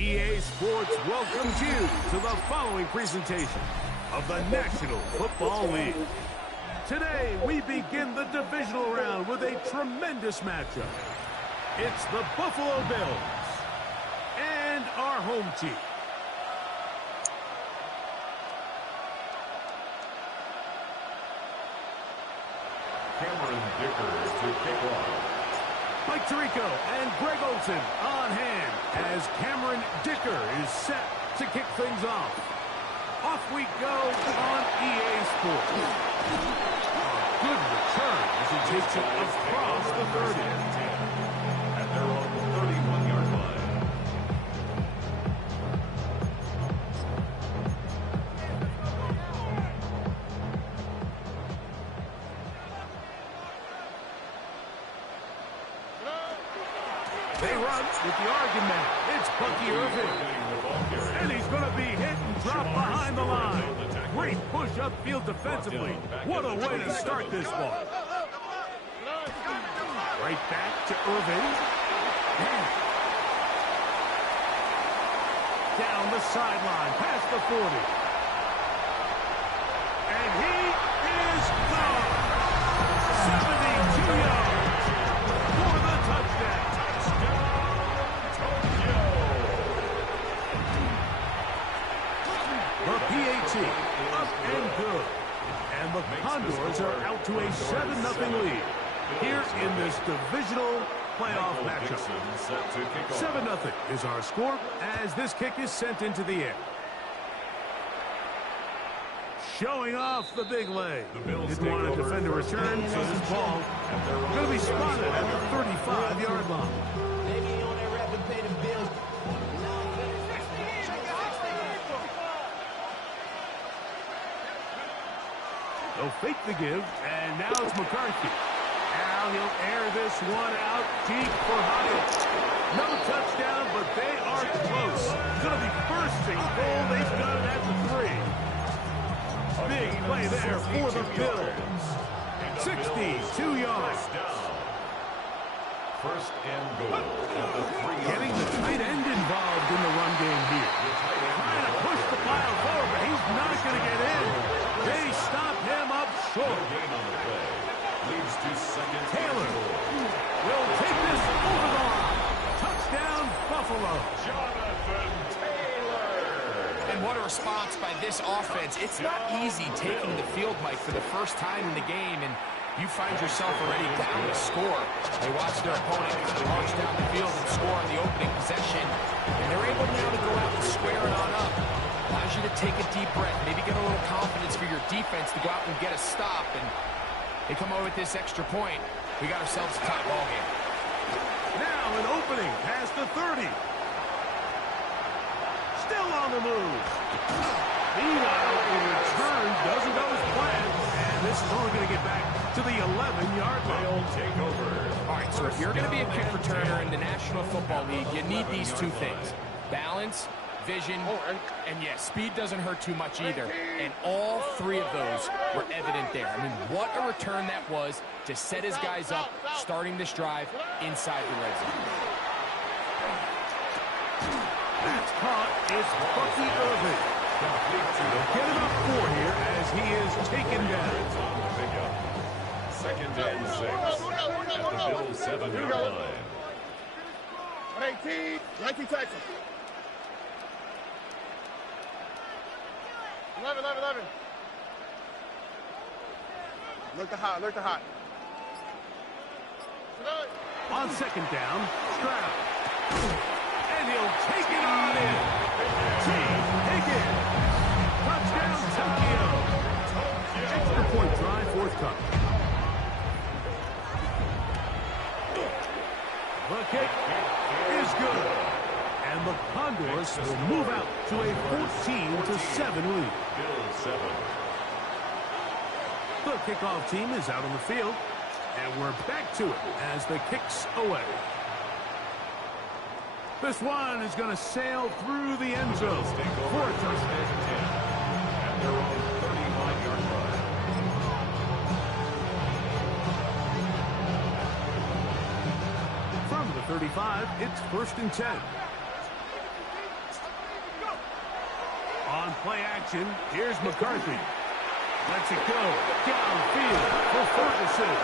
EA Sports welcomes you to the following presentation of the National Football League. Today, we begin the divisional round with a tremendous matchup. It's the Buffalo Bills and our home team. Cameron Dicker to kick off. Mike Tirico and Greg Olsen on hand as Cameron Dicker is set to kick things off. Off we go on EA Sports. A good return as he takes it across the 30. At their own 31-yard line. They run with the argument. It's Bucky Irving. And he's going to be hit and dropped behind the line. Great push upfield defensively. What a way to start this one. Right back to Irving. Down the sideline, past the 40. And he is gone. 72 yards for the touchdown. The PAT up and good. And the Condors are out to a 7-0 lead here in this divisional playoff matchup. 7-0 is our score as this kick is sent into the air. Showing off the big leg. Didn't want to defend a return, so this ball going to be spotted at the 35-yard line. They'll fake the give, and now it's McCarthy. Now he'll air this one out deep for Hyatt. No touchdown, but they are close. Going to be first and goal. They've got it at the 3. Big play there for the Bills. 62 yards. First and goal at the 3. Getting the tight end involved in the run game here. Trying to push the pile forward, but he's not going to get in. They stop him up short. Leads to second. Taylor will take this over the line. Touchdown, Buffalo. Jonathan Taylor. And what a response by this offense. It's not easy taking the field, Mike, for the first time in the game, and you find yourself already down to score. They watch their opponent kind of march down the field and score on the opening possession, and they're able now to go out and square it on up. Allows you to take a deep breath, maybe get a little confidence for your defense to go out and get a stop, and they come over with this extra point. We got ourselves a tie ball game. Now an opening past the 30. Still on the move. Meanwhile, the return doesn't go as planned, and this is only going to get back to the 11-yard line. They'll take over. All right, so if you're going to be a kick returner in the National Football League, you need these two things: balance, vision, and yes, speed doesn't hurt too much either. And all three of those were evident there. I mean, what a return that was to set his guys up, starting this drive inside the red zone. That's caught. It's Bucky Irving. They'll get him up 4 here as he is taken down. Second and 6 at the Bills' 7-yard line. 118, 19 Texas. 11. Look to hot. On second down, Stroud. And he'll take it on in. Higgins. Touchdown, Tokyo. Extra point try forthcoming. The kick is good. And the Condors will move out to a 14-7 lead. Bills 7. The kickoff team is out on the field, and we're back to it as the kick's away. This one is going to sail through the end zone for a touchdown. At their own 35-yard line. From the 35, it's 1st and 10. play action. Here's McCarthy. Lets it go downfield for Ferguson.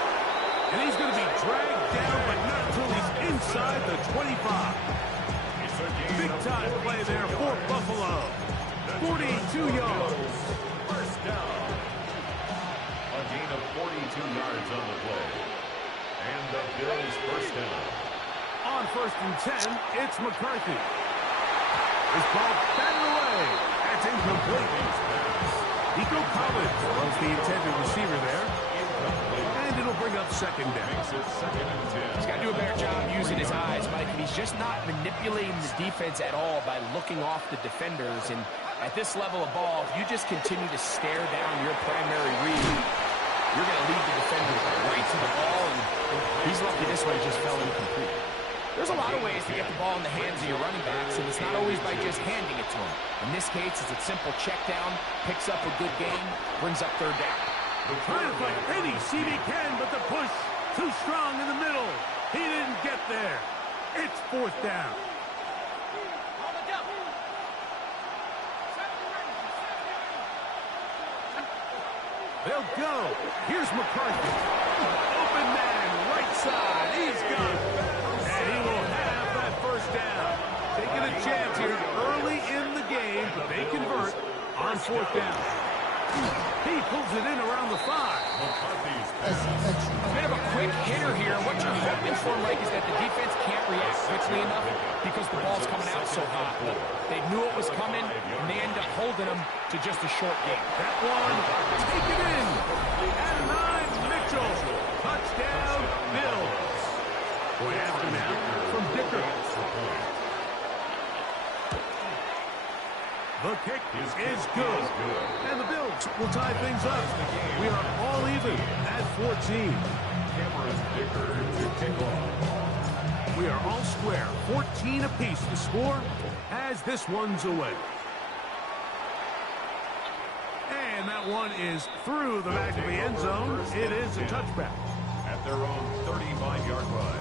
And he's going to be dragged down, but not until he's inside the 25. Big-time play there for Buffalo. 42 yards. First down. A gain of 42 yards on the play. And the Bills first down. On 1st and 10, it's McCarthy. This ball batted away. That's incomplete. Nico Collins was the intended receiver there. And it'll bring up second down. He's got to do a better job using his eyes, Mike, and he's just not manipulating the defense at all by looking off the defenders. And at this level of ball, if you just continue to stare down your primary read, you're going to lead the defenders right to the ball, and he's lucky this one just fell incomplete. There's a lot of ways to get the ball in the hands of your running backs, and it's not always by just handing it to them. In this case, it's a simple check down, picks up a good gain, brings up third down. Trying to find any seam he can, but the push too strong in the middle. He didn't get there. It's 4th down. They'll go. Here's McCarthy. Open man, right side. He's gone. And he will have that first down. Taking a chance here early in the game, but they convert on 4th down. He pulls it in around the 5. Bit of a quick hitter here. What you're hoping for, Mike, is that the defense can't react quickly enough because the ball's coming out so hot. They knew it was coming, and they end up holding them to just a short game. That one, take it in. At 9, Mitchell. Touchdown, Bills. Point after now from Dicker. The kick is good. And the Bills will tie things up. We are all even at 14. Cameron Dicker to kick off. We are all square. 14 apiece to score as this one's away. And that one is through the back of the end zone. It is a touchback. At their own 35-yard line.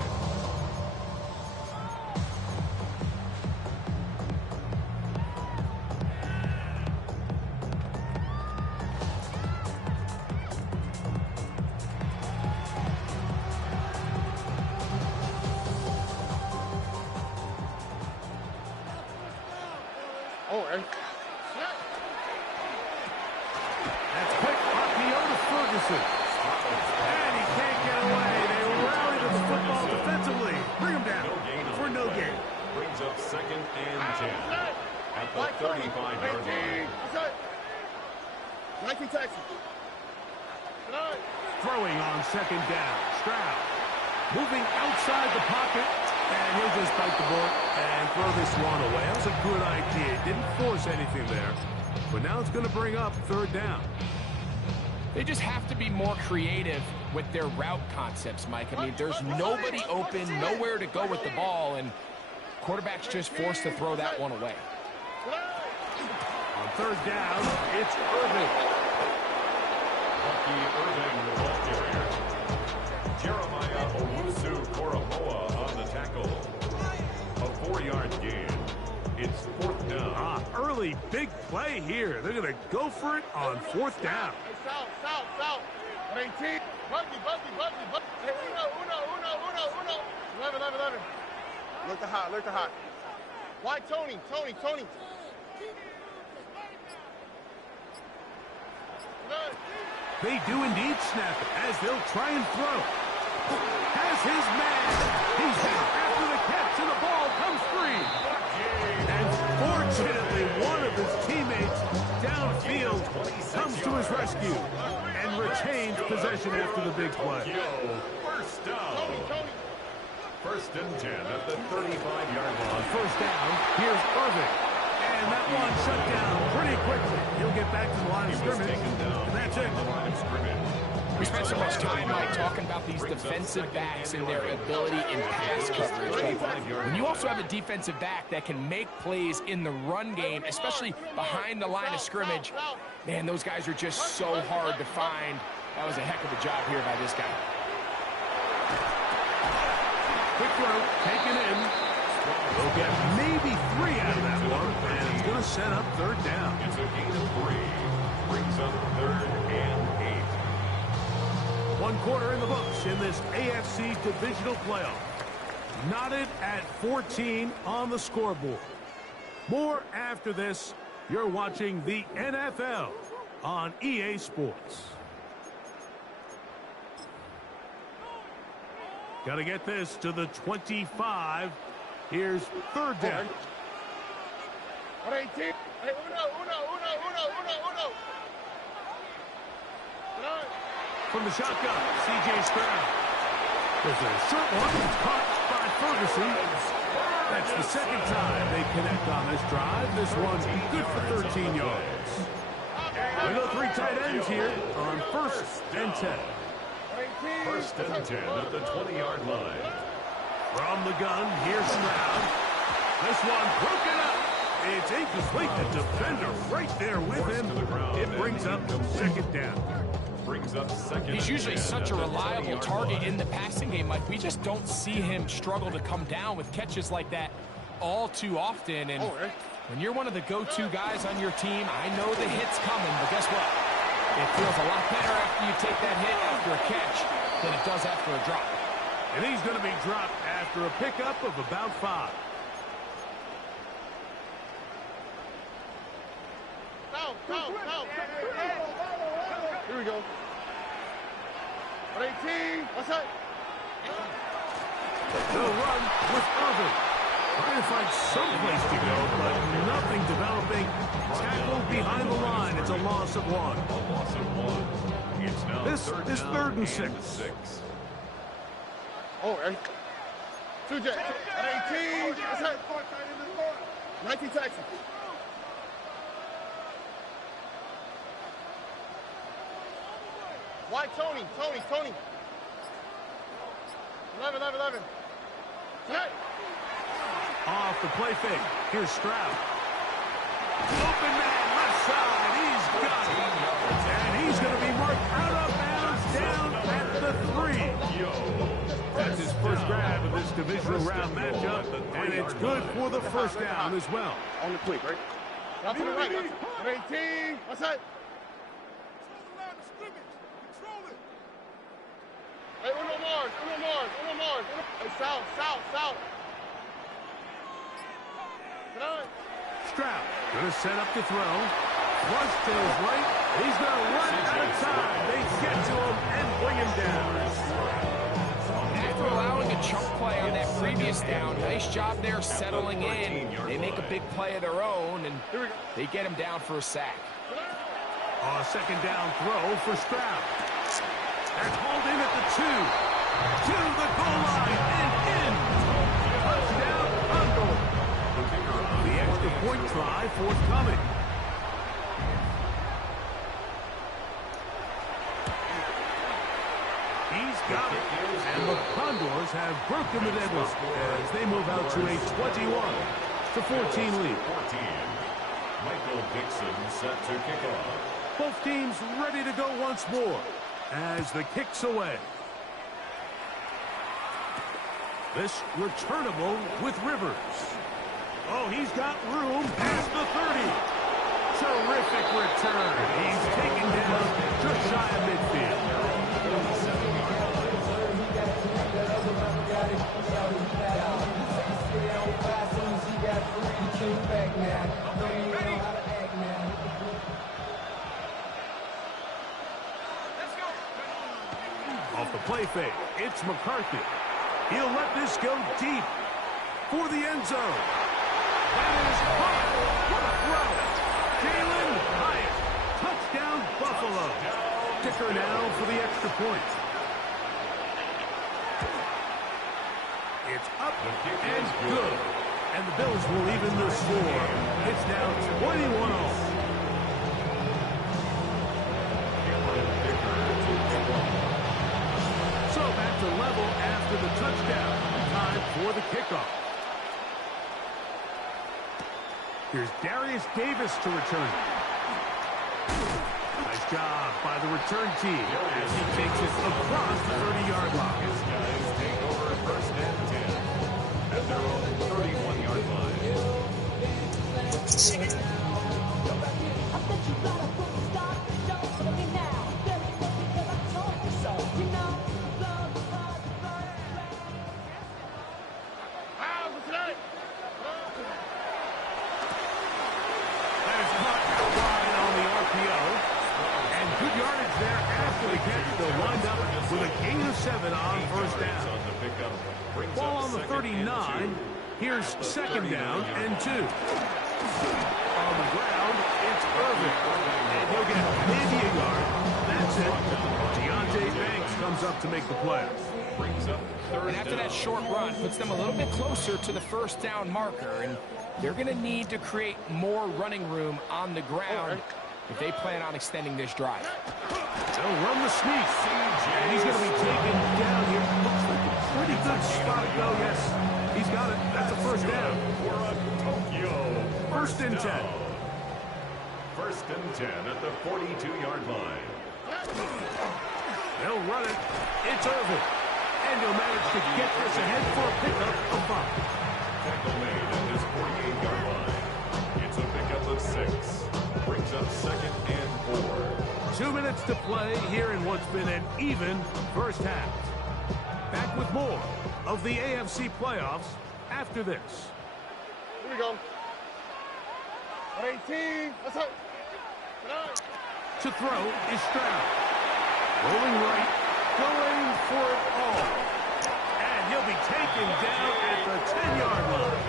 That's quick. RPO to Ferguson. And he can't get away. They rally to the football defensively. Bring him down for no gain. Brings up 2nd and 10. At the 35-yard line. Nike Texas. Throwing on 2nd down. Stroud moving outside the pocket. And he'll just bite the bullet and throw this one away. That was a good idea. Didn't force anything there. But now it's going to bring up 3rd down. They just have to be more creative with their route concepts, Mike. I mean, there's nobody open, nowhere to go with the ball, and quarterback's just forced to throw that one away. On 3rd down, it's Irving. Bucky Irving, the ball carrier. Jeremiah Owusu-Koramoah on the tackle. A 4-yard gain. It's 4th down. Early big play here. They're going to go for it on 4th down. South. 18. Buggy. Hey, uno. 11. Look to hot. Why Tony? They do indeed snap it as they'll try and throw. Has his man. He's hit after the catch, and the ball comes free. And fortunately, one of his teammates downfield comes to his rescue and retains possession after the big play. First down. 1st and 10 at the 35-yard line. 1st down, here's Irving. And that one shut down pretty quickly. He'll get back to the line of scrimmage. And that's it. We spent so much time, Mike, talking about these defensive backs and their ability in pass coverage. When you also have a defensive back that can make plays in the run game, especially behind the line of scrimmage, man, those guys are just so hard to find. That was a heck of a job here by this guy. Quick throw, taken in. They'll get maybe 3 out of that one, and it's going to set up third down. It's a gain of 3. Brings up 3rd and 8. 1 quarter in the books in this AFC divisional playoff. Knotted at 14 on the scoreboard. More after this. You're watching the NFL on EA Sports. Got to get this to the 25. Here's third down. 18. Hey, uno. From the shotgun, C.J. Stroud. There's a short one caught by Ferguson. That's the second time they connect on this drive. This one's good for 13 yards. We go 3 tight ends here on 1st and 10. 1st and 10 at the 20-yard line. From the gun, here's Stroud. This one broken up. It's incomplete. The defender right there with him. It brings up 2nd down. He's usually such a reliable target in the passing game. Like, we just don't see him struggle to come down with catches like that all too often. And when you're one of the go-to guys on your team, I know the hit's coming, but guess what? It feels a lot better after you take that hit after a catch than it does after a drop. And he's going to be dropped after a pickup of about 5. Foul. Here we go. 18. What's that? They'll run with Irvin. Trying to find some place to go, but nothing developing. Tackled behind the line. It's a loss of 1. It's now this is 3rd and 6. Oh, 2 J. 18. What's that? 19 Texans. Why Tony? 11. Hey. Off the play fake. Here's Stroud. Open man, left side. He's got it. And he's going to be marked out of bounds down at the 3. That's his first grab of this divisional round matchup. And it's good for the 1st down as well. On the quick, right? Out to the right. 18. What's that? Hey, uno Mars. Hey, south. Stroud going to set up the throw. Flush to his right. He's going to run out of time. They get to him and bring him down. After allowing a chunk play on that previous down, nice job there settling in. They make a big play of their own, and they get him down for a sack. A 2nd down throw for Stroud. That's hauled in at the 2. To the goal line and in. Touchdown, Condor. The extra point try forthcoming. He's got it. And the Condors have broken the deadlock as they move out to a 21-14 lead. Michael Dixon set to kick off. Both teams ready to go once more as the kick's away. This returnable with Rivers. Oh, he's got room past the 30. Terrific return. He's taken down just shy of midfield. Off the play fake, it's McCarthy. He'll let this go deep for the end zone. That is high. What a throw. Jalen Hyatt. Touchdown, Buffalo. Kicker now for the extra point. It's up and good. And the Bills will even the score. It's now 21-all. So back to level after the touchdown. Time for the kickoff. Here's Darius Davis to return. Nice job by the return team as he takes it across the 30-yard line. His guys take over 1st and 10. At at their own 31-yard line. Good yardage there after the catch. They'll wind up with a gain of 7 on first down. Ball on the 39. Here's second down and 2. On the ground, it's Irvin. And he'll get maybe a yard. That's it. Deontay Banks comes up to make the play. And after that short run, puts them a little bit closer to the first down marker. And they're going to need to create more running room on the ground if they plan on extending this drive. They'll run the sneak. And he's going to be taken down here. Looks like a pretty good spot, though. Yes, he's got it. That's a first down. First and 10. First and 10 at the 42-yard line. They'll run it. It's Irvin. And he'll manage to get this ahead for a pickup of 5. Tackle made at his 48-yard line. It's a pickup of 6. Brings up second and 4. 2 minutes to play here in what's been an even first half. Back with more of the AFC playoffs after this. Here we go. 18. Let's go. To throw is Stroud. Rolling right, going for it all. And he'll be taken down at the 10-yard line.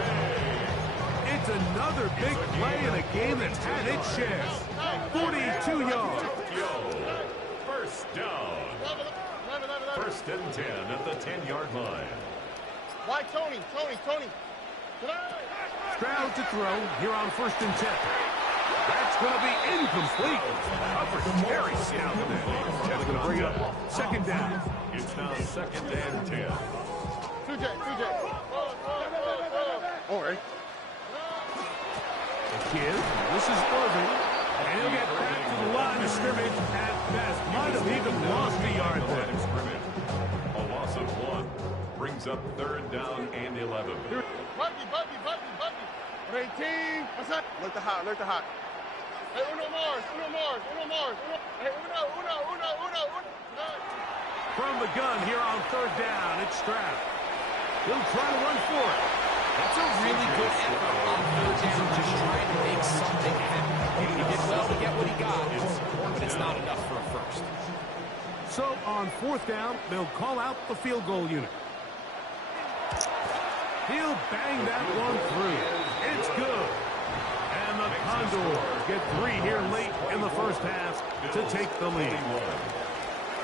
It's another big play in a game that's had its share. 42 yards. First down. First and 10 at the 10-yard line. Why, Tony? Stroud to throw here on first and 10. That's going to be incomplete. Upper carry down there. That's going to bring it up second down. It's now second and 10. 2J. All right. Give. This is Irving. And he'll get back to the line of scrimmage at best. Might have even lost a yard there. A loss of 1 brings up third down and 11. Buggy. 18. What's that? Look the hot. Hey, uno Mars. Hey, uno. From the gun here on third down, it's Stroud. He'll try to run for it. That's a really good effort on third down, just trying to make something happen. He did well to get what he got, but it's not enough for a first. So on fourth down, they'll call out the field goal unit. He'll bang that one through. It's good. And the Condors get 3 here late in the first half to take the lead.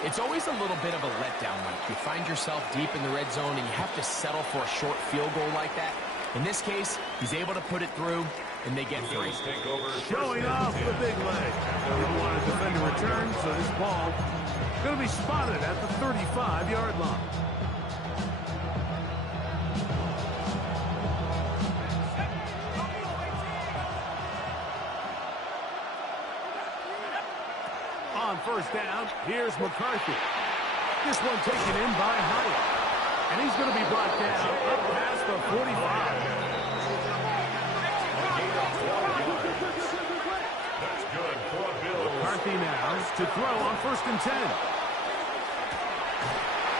It's always a little bit of a letdown, Mike. You find yourself deep in the red zone and you have to settle for a short field goal like that. In this case, he's able to put it through, and they get 3. Showing off the big leg. Didn't want to defend a return, so this ball going to be spotted at the 35-yard line. On first down, here's McCarthy. This one taken in by Hyatt. And he's going to be brought down up past the 45. That's good for Bill. McCarthy now to throw on first and 10.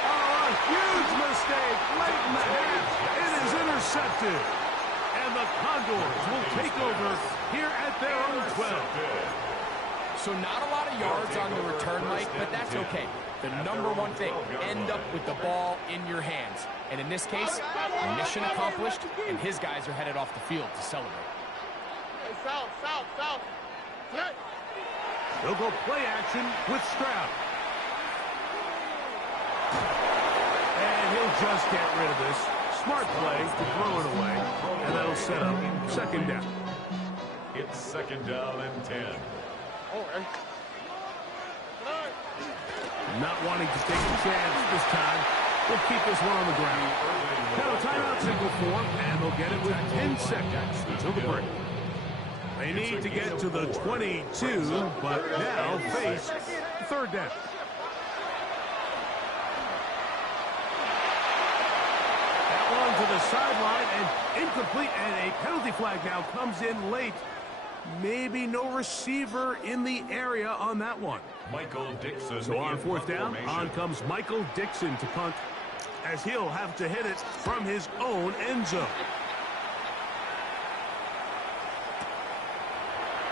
Oh, a huge mistake late in the half. It is intercepted. And the Condors will take over here at their own 12. So not a lot of yards on the return, Mike, but that's okay. The number one thing, end up with the ball in your hands. And in this case, mission accomplished, and his guys are headed off the field to celebrate. Hey, south. Hey. They'll go play action with Stroud. And he'll just get rid of this. Smart play to throw it away, and that'll set up second down. It's second down and 10. All right. Not wanting to take a chance this time. We'll keep this one on the ground. Now a timeout signal form, and they'll get it with 10 seconds until the break. They need to get to the 22, but now face third down. That one to the sideline and incomplete, and a penalty flag now comes in late. Maybe no receiver in the area on that one. Michael Dixon. So on fourth down, on comes Michael Dixon to punt, as he'll have to hit it from his own end zone.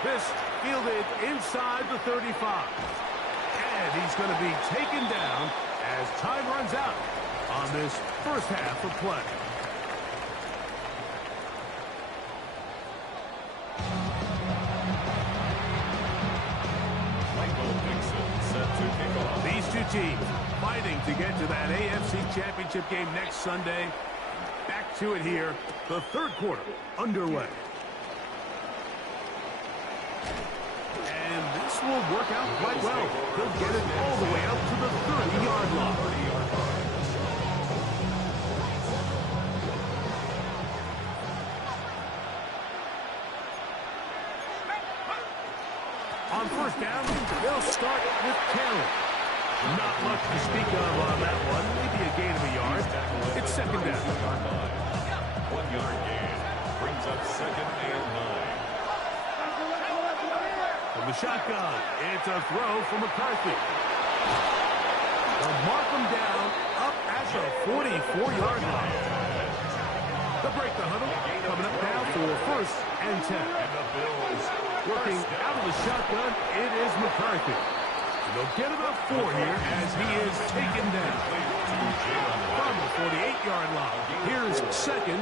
This fielded inside the 35. And he's going to be taken down as time runs out on this first half of play. Michael Dixon set to kick off. These two teams fighting to get to that AFC Championship game next Sunday. Back to it here. The third quarter underway. And this will work out quite well. He'll get it all the way up to the 30-yard line. On first down, they'll start with Taylor. Not much to speak of on that one. Maybe a gain of a yard. It's second down. 1 yard gain brings up 2nd and 9. From the shotgun, it's a throw from McCarthy. They'll mark him down up at the 44-yard line. They'll break the huddle, coming up now for 1st and 10. And the Bills Working out of the shotgun, it is McCarthy. They'll get about 4 here as he is taken down. From the 48-yard line, here's 2nd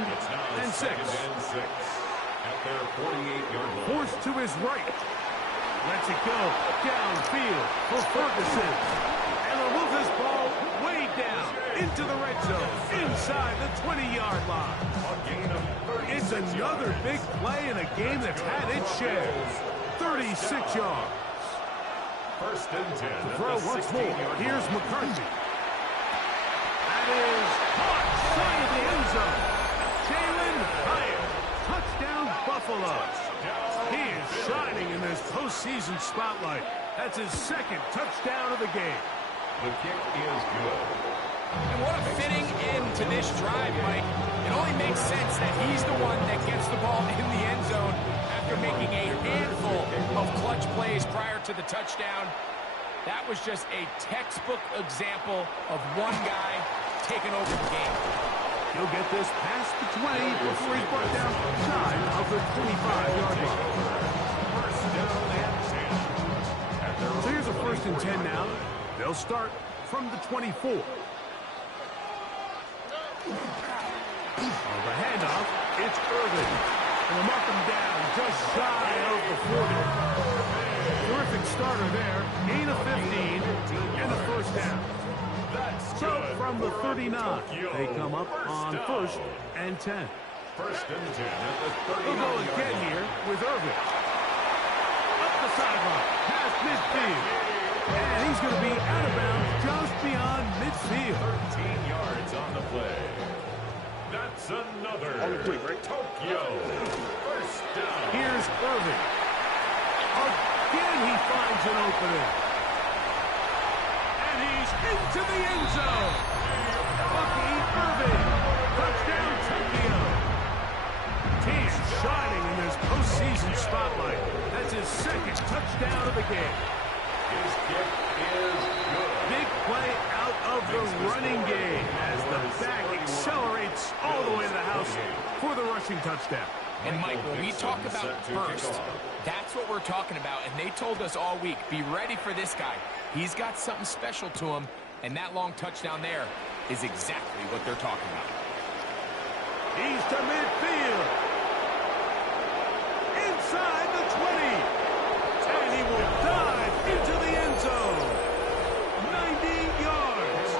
and 6. At their 48-yard line. Forced to his right. Lets it go downfield for Ferguson. And they'll move this ball way down into the red zone, inside the 20-yard line. It's another big play in a game that's had its share. 36 yards. 1st and 10. To throw once more, here's McCarthy. That is caught side of the end zone. Jalen Hyatt. Touchdown, Buffalo. He is shining in this postseason spotlight. That's his 2nd touchdown of the game. The kick is good. And what a fitting end to this drive, Mike. It only makes sense that he's the one that gets the ball in the end zone after making a handful of clutch plays prior to the touchdown. That was just a textbook example of one guy taking over the game. He'll get this past the 20 before he's brought down side of the 25-yard line. First down and 10. So here's a 1st and 10 now. They'll start from the 24. On the handoff, it's Irvin. And they'll mark him down just shy of the 40. Terrific starter there. Gain of 15 and a 1st down. So from the 39, they come up on 1st and 10. 1st and 10 at the 39. They'll go again here with Irvin. Up the sideline, past midfield. And he's going to be out of bounds just beyond midfield. 13 yards on the play. That's another Tokyo 1st down. Here's Irvin. Again, he finds an opening. And he's into the end zone. Bucky Irvin. Touchdown, Tokyo. He's shining in this postseason spotlight. That's his 2nd touchdown of the game. His kick is good. Big play out of the running game as the back accelerates all the way to the house for the rushing touchdown. And Mike, when we talk about burst, that's what we're talking about. And they told us all week, be ready for this guy. He's got something special to him, and that long touchdown there is exactly what they're talking about. He's to midfield. Inside the 20. And he will dive into the end zone. 90 yards.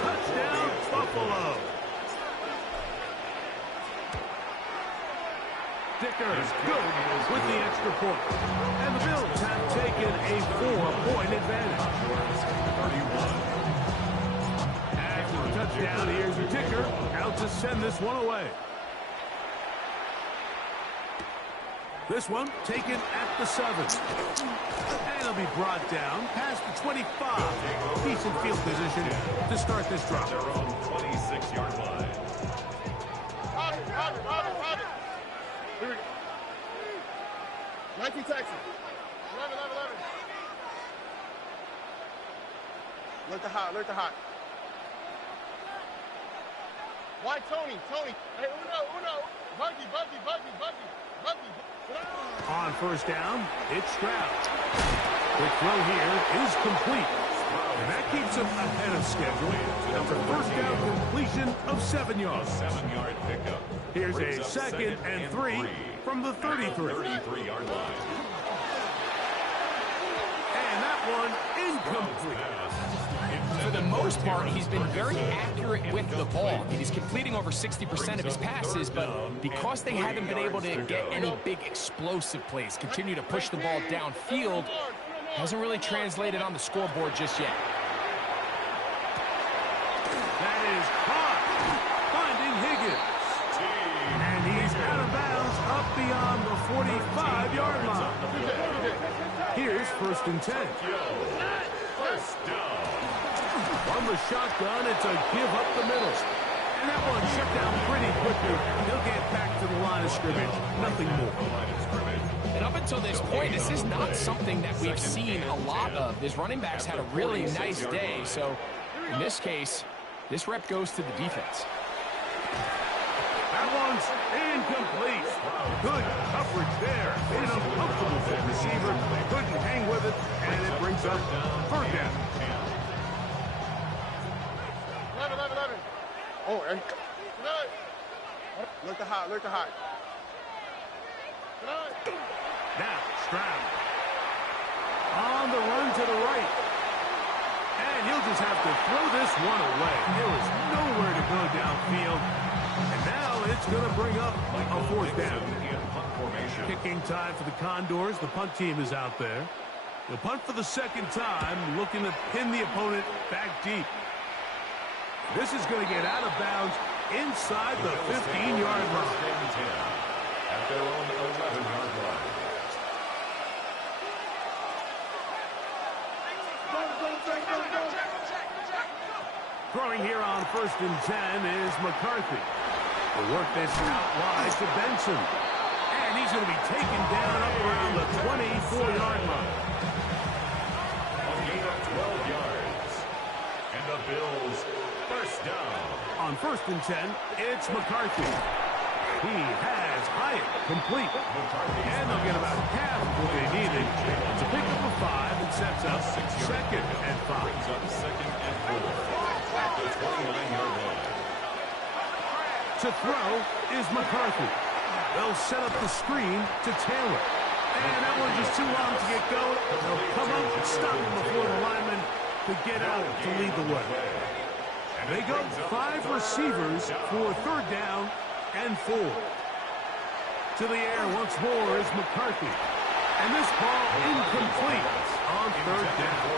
Touchdown, Buffalo. Dicker good with the extra point. And the Bills have taken a 4-point advantage. 31. After the touchdown, here's your Dicker out to send this one away. This one taken at the 7. And he'll be brought down past the 25. Decent field position to start this drive. Their own 26-yard line. Here we go. 19 Texas. 11. Alert the hot, alert the hot. Why Tony? Hey, Uno. Buggy. On first down, it's Stroud. The throw here is complete. And that keeps him ahead of schedule. That's a first down completion of 7 yards. 7-yard pickup. Here's a second and 3 from the 33. 33-yard line. And that one incomplete. For the most part, he's been very accurate with the ball. He's completing over 60% of his passes, but because they haven't been able to get any big explosive plays, continue to push the ball downfield, hasn't really translated on the scoreboard just yet. That is caught, finding Higgins. And he's out of bounds up beyond the 45-yard line. Here's first and 10. First down. From the shotgun, it's a give up the middle. And that one shut down pretty quickly. He'll get back to the line of scrimmage. Nothing more. And up until this point, this is not something that we've seen a lot of. His running backs had a really nice day. So in this case, this rep goes to the defense. That one's incomplete. Good coverage there. Made it uncomfortable for the receiver. Couldn't hang with it, and it brings up third down. 11. Oh, and tonight. Alert the hot. Now, Stroud. On the run to the right. And he'll just have to throw this one away. There was nowhere to go downfield. And now it's going to bring up a fourth down. Kicking time for the Condors. The punt team is out there. They'll punt for the second time, looking to pin the opponent back deep. This is going to get out of bounds inside the 15-yard line. At their own 11-yard line. Throwing here on first and 10 is McCarthy. They work this out wide to Benson. And he's going to be taken down up around the 24-yard line. A gain of 12 yards. And the Bills first down. On first and 10, it's McCarthy. He has Hyatt complete. And they'll get about half of what they needed. It's a pickup of 5 and sets up second and 5. Brings up second and 4. The 29-yard line. To throw is McCarthy. They'll set up the screen to Taylor. And that one's just too long to get going. They'll come up and stop him before the lineman could get out to lead the way. They go 5 receivers for third down and 4. To the air once more is McCarthy. And this ball incomplete on third down.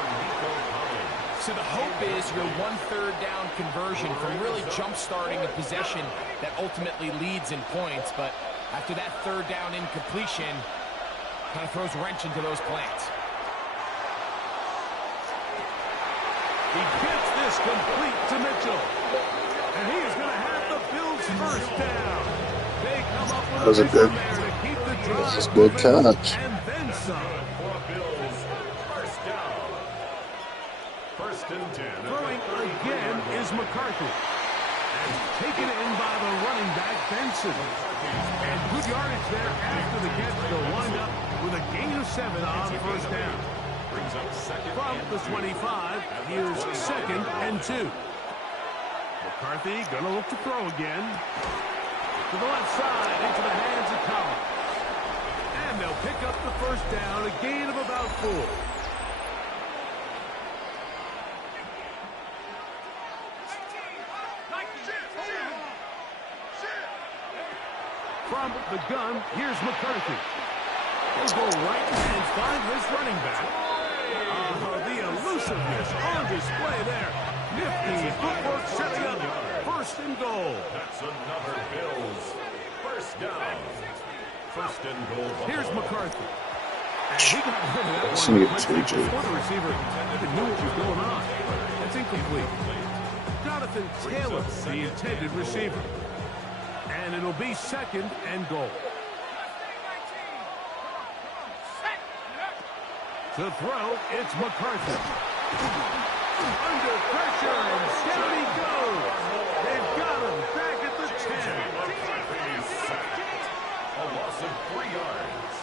So the hope is your 1/3 down conversion from really jump-starting a possession that ultimately leads in points. But after that third down incompletion, kind of throws a wrench into those plans. He gets this complete to Mitchell. And he is going to have the Bills first down. They come up with a good there to keep the drive. This is good catch. And then some. First and 10. Throwing again is McCarthy. And taken in by the running back, Benson. And good yardage there after the catch. They'll wind up with a gain of 7 on first down. Brings up second From the 25, here's second and 2. McCarthy gonna look to throw again. To the left side, into the hands of Collins. And they'll pick up the first down, a gain of about 4. From the gun, here's McCarthy. He'll go right and find his running back. The elusiveness on display there. Nifty footwork setting up first and goal. That's another Bills first down. First and goal. Here's McCarthy. And he got rid of that Let's one see it, quickly TJ. before the receiver even knew what was going on. That's incomplete. Jonathan Taylor, the intended receiver. And it'll be second and goal. To throw, it's McCarthy. Under pressure, and down he goes. They've got him back at the 10. A loss of 3 yards.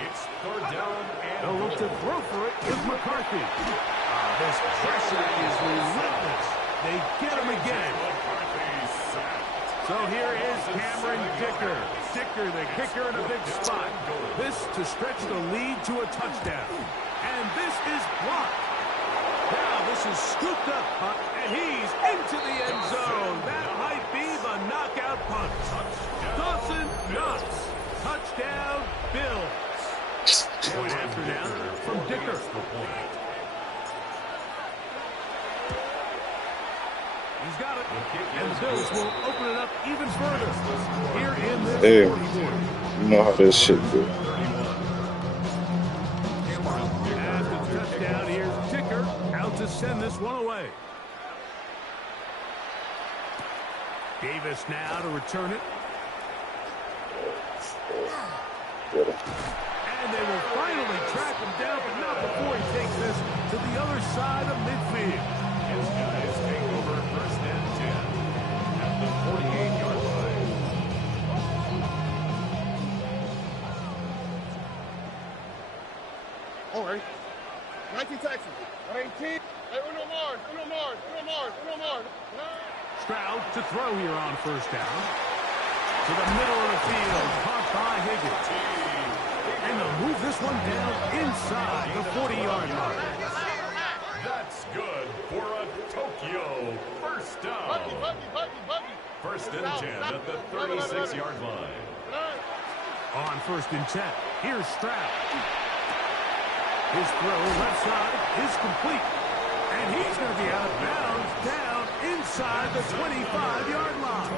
It's 3rd down and The look to throw for it is McCarthy. This pressure is relentless. They get him again. So here is Cameron Dicker. Dicker, the kicker, in a big spot. This to stretch the lead to a touchdown. And this is blocked. Now this is scooped up, and he's into the end zone. That might be the knockout punt. Dawson Knox. Touchdown, Bills. Point after down from Dicker. He's got it. And the Bills will open it up even further. Here in this Hey, 44. you know how this shit go. After the touchdown, here's Dicker out to send this one away. Davis now to return it. And they will finally track him down, but not before he takes this to the other side of midfield. His guys take over 1st and 10 at the 48-yard line. All right. 19 Texas. 19. Hey, Uno Mars. Stroud to throw here on 1st down. To the middle of the field, caught by Higgins. And they'll move this one down inside the 40-yard line. That's good for a Tokyo 1st down. Buggy. 1st and 10 at the 36-yard line. On 1st and 10, here's Stroud. His throw left side is complete. And he's going to be out of bounds down inside the 25-yard line.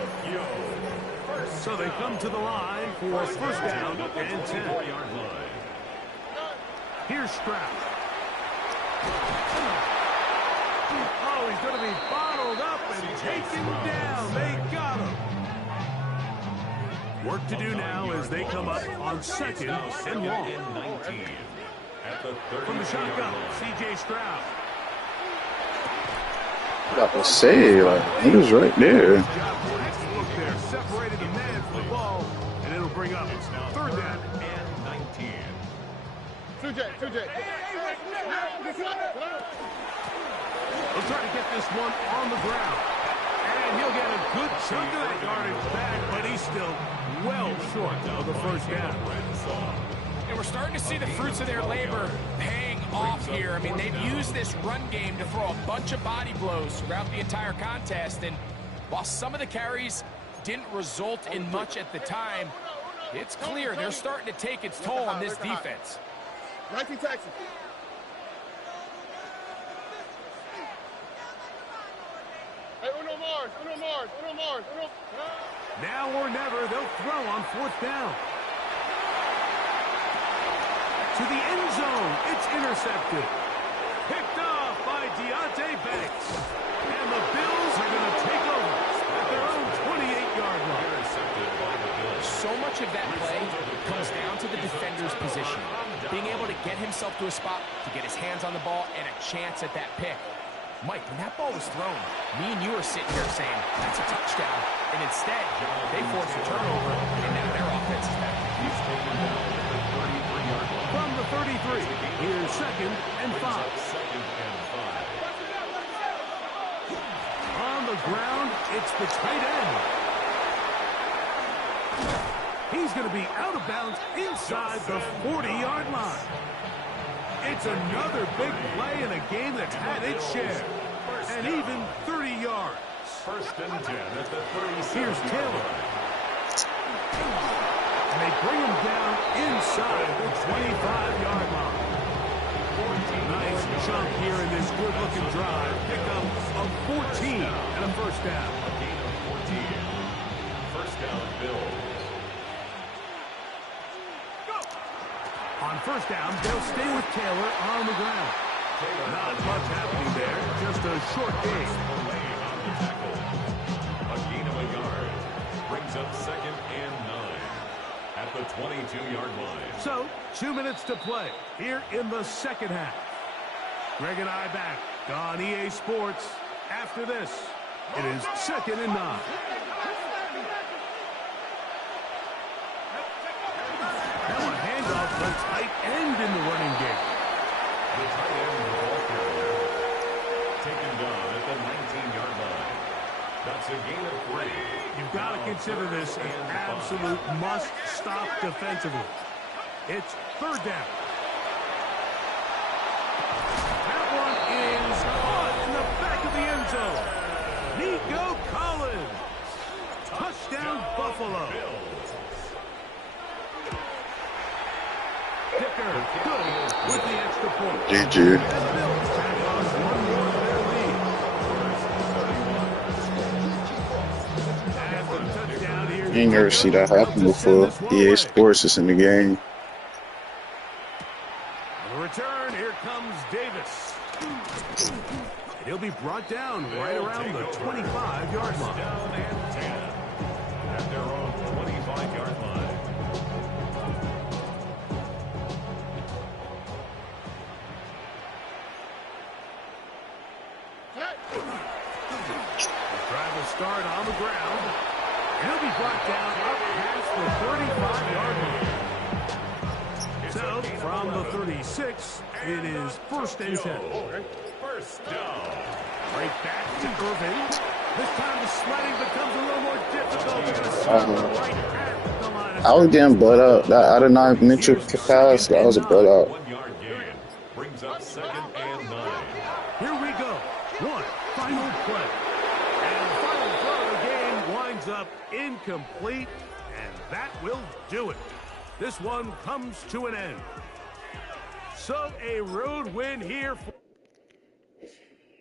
So they come to the line for 1st down and 10. Here's Stroud. Oh, he's going to be bottled up and taken down. They got him. Work to do now as they come up on 2nd and long. From the shotgun, C.J. Stroud. About to say, like, he was right there. They're separated the man from the ball, and it'll bring up 3rd down and 19. 2J. He'll try to get this one on the ground. And he'll get a good chunk of that yardage back, but he's still well short of the 1st down. And we're starting to see the fruits of their labor paying off here. I mean, they've used this run game to throw a bunch of body blows throughout the entire contest. And while some of the carries didn't result in much at the time, it's clear they're starting to take its toll on this defense. 19 Texas. Hey, Uno Mars. Now or never, they'll throw on 4th down. To the end zone, it's intercepted. Picked off by Deontay Banks. And the Bills are going to take over at their own 28-yard line. So much of that play comes down to the defender's position. Being able to get himself to a spot, to get his hands on the ball, and a chance at that pick. Mike, when that ball was thrown, me and you are sitting here saying, that's a touchdown. And instead, they forced a turnover, and now their offense is back. He's taken down at the 33-yard line. From the 33, here's 2nd and 5. 2nd and 5. On the ground, it's the tight end. He's going to be out of bounds inside the 40-yard line. It's another big play in a game that's had its share. And even 30 yards. 1st and 10 at the 36. Here's Taylor. And they bring him down inside the 25-yard line. Nice chunk here in this good-looking drive. Pick up of 14 and a 1st down. A gain of 14. 1st down, Bills. On 1st down, they'll stay with Taylor on the ground. Not much happening there, just a short gain. A gain of a yard brings up 2nd and 9 at the 22-yard line. So, 2 minutes to play here in the second half. Greg and I back on EA Sports. After this, it is 2nd and 9. Now a handoff to the tight end in the running game. The tight end of the ball carrier taken down at the 19-yard line. That's a gain of 3. You've got to consider this an absolute must-stop defensively. It's 3rd down. That one is caught in the back of the end zone. Nico Collins. Touchdown, Buffalo. Kicker, good with the extra point. GG. And the Bills tack on one more of their lead. And the touchdown here. You ain't never see that happen before. EA Sports is in the game. On the return, here comes Davis. And he'll be brought down right around the 25-yard line. Down and 10 at their own 25-yard line. Drive will start on the ground. He'll be brought down up past the 35-yard line. So, from the 36, it is 1st and 10. First down. Right back to Irvin. This time the sledding becomes a little more difficult. They're going to start right at the line of I was getting butt up. That out of 9 Mitchell pass, that was a butt up. 1-yard gain brings up 2nd and 9. Here we go. One final play. And the final throw of the game winds up incomplete, and that will do it. This one comes to an end. So a road win here for